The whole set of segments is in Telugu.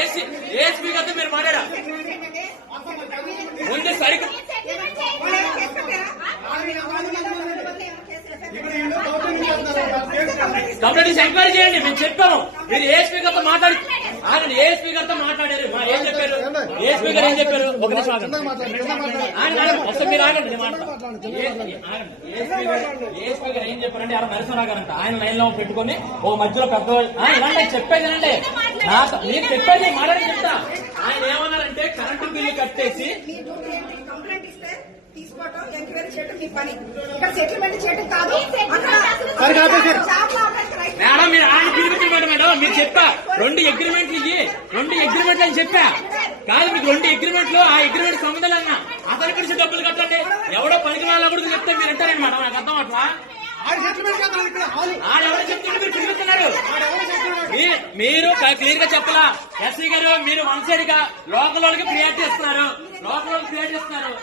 ఏఎస్పీ గారితో మీరు మాట్లాడా ముందు సరిగ్గా కంప్లైంట్ ఎంక్వైరీ చేయండి. మేము చెప్పాము మీరు ఏఎస్పీ గారితో మాట్లాడి ఆయన ఏఎస్పీ గారితో మాట్లాడారు. ఏం చెప్పారు ఏఎస్పీ గారు ఏం చెప్పారు? ఒక నిమిషం ఆగండి వస్తే మీరు ఆగండి. ఏఎస్పీ గారు ఏం చెప్పారంటే ఆయన నరసింహరావు గారు అంట ఆయన లైన్ లో పెట్టుకుని ఓ మధ్యలో పెద్ద ఇలాంటి చెప్పేది అండి మీరు చెప్పేది మాట్లాడి చెప్తా. ఆయన ఏమన్నారంటే కరెంటు బిల్లు కట్టేసి తీసుకోవటం ఎంక్వైరీ చేయడం మీ పని, ఇక్కడ సెటిల్మెంట్ చేయడం కాదు. మేడం మీరు ఆయన పిలిపించండి మేడం. మీరు చెప్పా 2 అగ్రిమెంట్లు ఇవి 2 అగ్రిమెంట్లు అని చెప్పా కాదు మీకు 2 అగ్రిమెంట్లు ఆ అగ్రిమెంట్ సంబంధాలు అన్నా అతని గురించి డబ్బులు కట్టండి. ఎవడో పనికి వాళ్ళ కూడా చెప్తే మీరు అంటారండి మేడం. నాకు అర్థం అట్లా ఆడెవరో చెప్తుంటే మీరు పిలుపుతున్నారు. మీరు క్లియర్ గా చెప్పలా ఎస్సీ గారు మీరు వన్ సైడ్ గా లోకల్ వాళ్ళకి ప్రియారిటీ ఇస్తున్నారు. లోకల్ వాళ్ళకి ప్రియారిటీ ఇస్తున్నారు.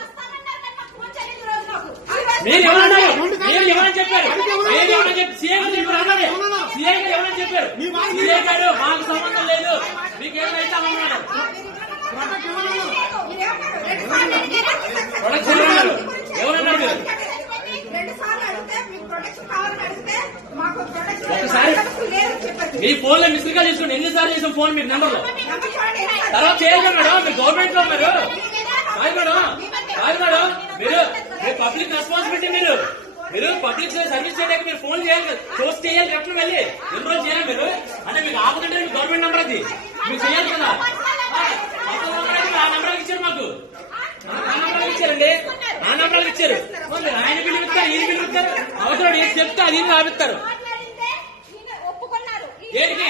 మీరు ఎవరన్నారు? మీరు ఎవరని చెప్పారు? మీరు ఎవరని చెప్పి సీఏ గారు చెప్పారు. సీఏ గారు ఎవరని చెప్పారు? సీఏ గారు మాకు సంబంధం లేదు మీకేమైతే అన్నారు. ఎవరన్నారు మీరు? ఒకసారి మీ ఫోన్ లో మిస్డ్ కాల్ చేసుకోండి. ఎన్నిసార్లు చేసాం ఫోన్ మీరు నెంబర్ లో తర్వాత చేయాలి మేడం. మీరు గవర్నమెంట్ లో ఉన్నారు కాదు మేడం. మీరు పబ్లిక్ రెస్పాన్సిబిలిటీ మీరు పబ్లిక్ సర్వీస్ చేయడానికి మీరు ఫోన్ చేయాలి కదా. పోస్ట్ చేయాలి ఎప్పుడు వెళ్ళి ఎన్ని రోజులు చేయాలి మీరు అంటే మీకు ఆపదంటే మీకు గవర్నమెంట్ నెంబర్ అది మీరు చేయాలి కదా. ఆ నెంబర్ ఇచ్చారు మాకు ఆ నెంబర్ ఇచ్చారండి. ఆ నెంబర్ ఇచ్చారు. ఆయన బిల్లు ఇస్తారు ఈయన బిల్లు ఇస్తారు. అవసరం ఏది చెప్తే అది ఆపిస్తారు. ఏంటి